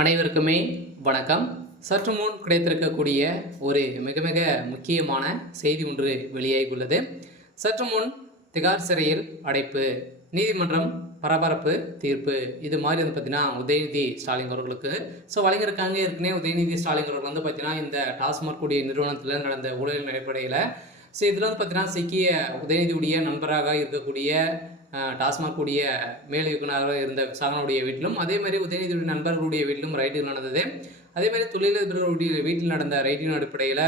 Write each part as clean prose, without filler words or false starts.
அனைவருக்குமே வணக்கம். சற்று முன் கிடைத்திருக்கக்கூடிய ஒரு மிக மிக முக்கியமான செய்தி ஒன்று வெளியாகியுள்ளது. சற்று முன் திகார் சிறையில் அடைப்பு, நீதிமன்றம் பரபரப்பு தீர்ப்பு, இது மாதிரி வந்து பார்த்தீங்கன்னா உதயநிதி ஸ்டாலின் அவர்களுக்கு வழங்கியிருக்காங்க. ஏற்கனவே உதயநிதி ஸ்டாலின் அவர்கள் வந்து பார்த்தீங்கன்னா இந்த டாஸ்மாக் கூடிய நிறுவனத்தில் நடந்த ஊழலின் அடிப்படையில் இதில் வந்து பார்த்தீங்கன்னா சிக்கிய உதயநிதியுடைய நண்பராக இருக்கக்கூடிய டாஸ்மாக் உடைய மேல் இயக்குநராக இருந்த விசாகனுடைய வீட்டிலும், அதேமாதிரி உதயநிதியுடைய நண்பர்களுடைய வீட்டிலும் ரைடு நடந்தது. அதேமாதிரி தொழிலதிபர்களுடைய வீட்டில் நடந்த ரைடின் அடிப்படையில்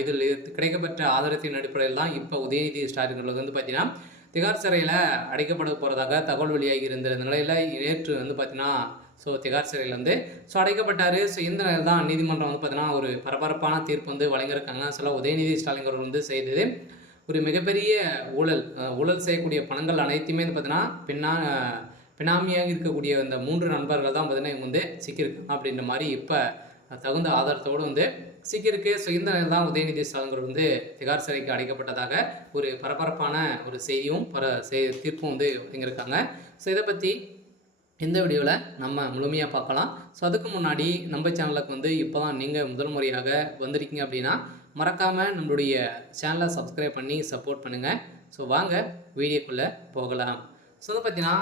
இதில் கிடைக்கப்பெற்ற ஆதாரத்தின் அடிப்படையில் தான் இப்போ உதயநிதி ஸ்டாலின் வந்து பார்த்தீங்கன்னா திகார் சிறையில் அடைக்கப்பட போகிறதாக தகவல் வெளியாகி இருந்த நிலையில் நேற்று வந்து பார்த்தீங்கன்னா திகார் சிறையில் வந்து அடைக்கப்பட்டார். இந்த நிலையில் தான் நீதிமன்றம் வந்து பார்த்தீங்கன்னா ஒரு பரபரப்பான தீர்ப்பு வந்து வழங்கியிருக்காங்க. உதயநிதி ஸ்டாலின் அவர்கள் வந்து செய்தது ஒரு மிகப்பெரிய ஊழல் செய்யக்கூடிய பணங்கள் அனைத்துமே வந்து பார்த்தீங்கன்னா பினாமியாக இருக்கக்கூடிய இந்த 3 நண்பர்கள் தான் பார்த்தீங்கன்னா இவங்க வந்து சிக்கியிருக்கு அப்படின்ற மாதிரி இப்போ தகுந்த ஆதாரத்தோடு வந்து சிக்கியிருக்கு. இந்த நிலையில் தான் உதயநிதி ஸ்டாலின் வந்து திகார் சிறைக்கு அடைக்கப்பட்டதாக ஒரு பரபரப்பான ஒரு செய்தியும் தீர்ப்பும் வந்து வழங்கியிருக்காங்க. இதை பற்றி இந்த வீடியோவில் நம்ம முழுமையாக பார்க்கலாம். அதுக்கு முன்னாடி நம்ம சேனலுக்கு வந்து இப்போ தான் நீங்கள் முதல் முறையாக வந்திருக்கீங்க அப்படின்னா மறக்காமல் நம்மளுடைய சேனலை சப்ஸ்கிரைப் பண்ணி சப்போர்ட் பண்ணுங்கள். வாங்க வீடியோக்குள்ளே போகலாம். அதை பார்த்தீங்கன்னா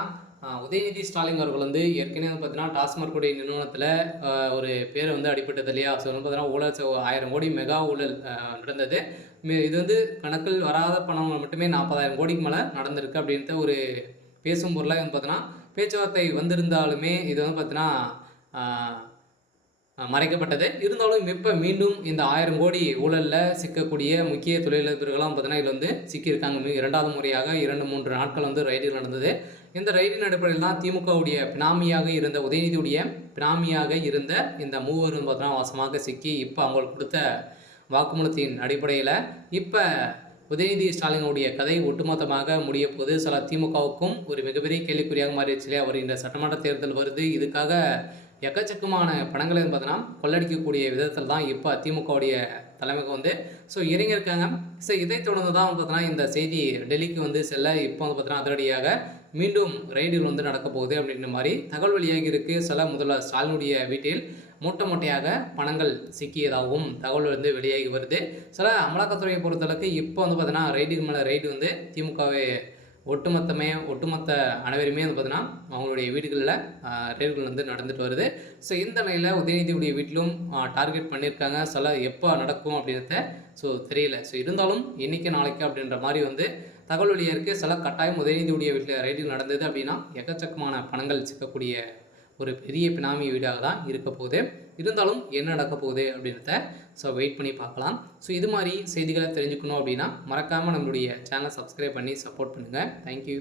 உதயநிதி ஸ்டாலின் அவர்கள் வந்து ஏற்கனவே வந்து பார்த்தீங்கன்னா டாஸ்மாக் கூடிய நிறுவனத்தில் ஒரு பேர் வந்து அடிப்பட்டது இல்லையா? வந்து பார்த்தீங்கன்னா ஊழல் 1000 கோடி மெகா ஊழல் நடந்தது. இது வந்து கணக்கில் வராத பணம் மட்டுமே 40,000 கோடிக்கு மேலே நடந்திருக்கு அப்படின்ட்டு ஒரு பேசும் பொருளாக வந்து பார்த்தீங்கன்னா பேச்சுவார்த்தை வந்திருந்தாலுமே இது வந்து பார்த்தீங்கன்னா மறைக்கப்பட்டது. இருந்தாலும் இப்போ மீண்டும் இந்த 1000 கோடி ஊழலில் சிக்கக்கூடிய முக்கிய தொழிலதிபர்களாம் பார்த்தீங்கன்னா இதில் வந்து சிக்கியிருக்காங்க. 2வது முறையாக 2-3 நாட்கள் வந்து ரைடில் நடந்தது. இந்த ரைடின் அடிப்படையில் தான் திமுகவுடைய பினாமியாக இருந்த உதயநிதியுடைய பினாமியாக இருந்த இந்த மூவரும் பார்த்தீங்கன்னா வாசமாக சிக்கி இப்போ அவங்களுக்கு கொடுத்த வாக்குமூலத்தின் அடிப்படையில் இப்போ உதயநிதி ஸ்டாலினுடைய கதை ஒட்டுமொத்தமாக முடிய போது திமுகவுக்கும் ஒரு மிகப்பெரிய கேள்விக்குறியாக மாறிடுச்சு. அவர் இந்த சட்டமன்ற தேர்தல் வருது, இதுக்காக எக்கச்சக்கமான பணங்களை பார்த்தீங்கன்னா கொள்ளடிக்கக்கூடிய விதத்தில் தான் இப்போ திமுகவுடைய தலைமைக்கு வந்து இறங்கியிருக்காங்க. இதை தொடர்ந்து தான் பார்த்தீங்கன்னா இந்த செய்தி டெல்லிக்கு வந்து செல்ல இப்போ வந்து பார்த்தீங்கன்னா அதிரடியாக மீண்டும் ரைடுகள் வந்து நடக்க போகுது அப்படின்ற மாதிரி தகவல் வெளியாகி இருக்குது. முதல்வர் ஸ்டாலினுடைய வீட்டில் மூட்டையாக பணங்கள் சிக்கியதாகவும் தகவல் வந்து வெளியாகி வருது. அமலாக்கத்துறையை பொறுத்தளவுக்கு இப்போ வந்து பார்த்தீங்கன்னா ரைடுக்கு மேலே ரைடு வந்து திமுகவை ஒட்டுமொத்த அனைவருமே வந்து பார்த்தீங்கன்னா அவங்களுடைய வீடுகளில் ரைடுகள் வந்து நடந்துட்டு வருது. இந்த நிலையில் உதயநிதியுடைய வீட்டிலும் டார்கெட் பண்ணியிருக்காங்க. எப்போ நடக்கும் அப்படின்றத தெரியல. இருந்தாலும் இன்றைக்கி நாளைக்கு அப்படின்ற மாதிரி வந்து தகவல் வெளியாக இருக்குது. கட்டாயம் உதயநிதியுடைய வீட்டில் ரைடுகள் நடந்தது அப்படின்னா எக்கச்சக்கமான பணங்கள் சிக்கக்கூடிய ஒரு பெரிய பினாமி வீடாக தான் இருக்க போகுது. இருந்தாலும் என்ன நடக்க போகுது அப்படின்றத வெயிட் பண்ணி பார்க்கலாம். இது மாதிரி செய்திகளை தெரிஞ்சுக்கணும் அப்படின்னா மறக்காமல் நம்மளுடைய சேனலை சப்ஸ்கிரைப் பண்ணி சப்போர்ட் பண்ணுங்கள். தேங்க்யூ.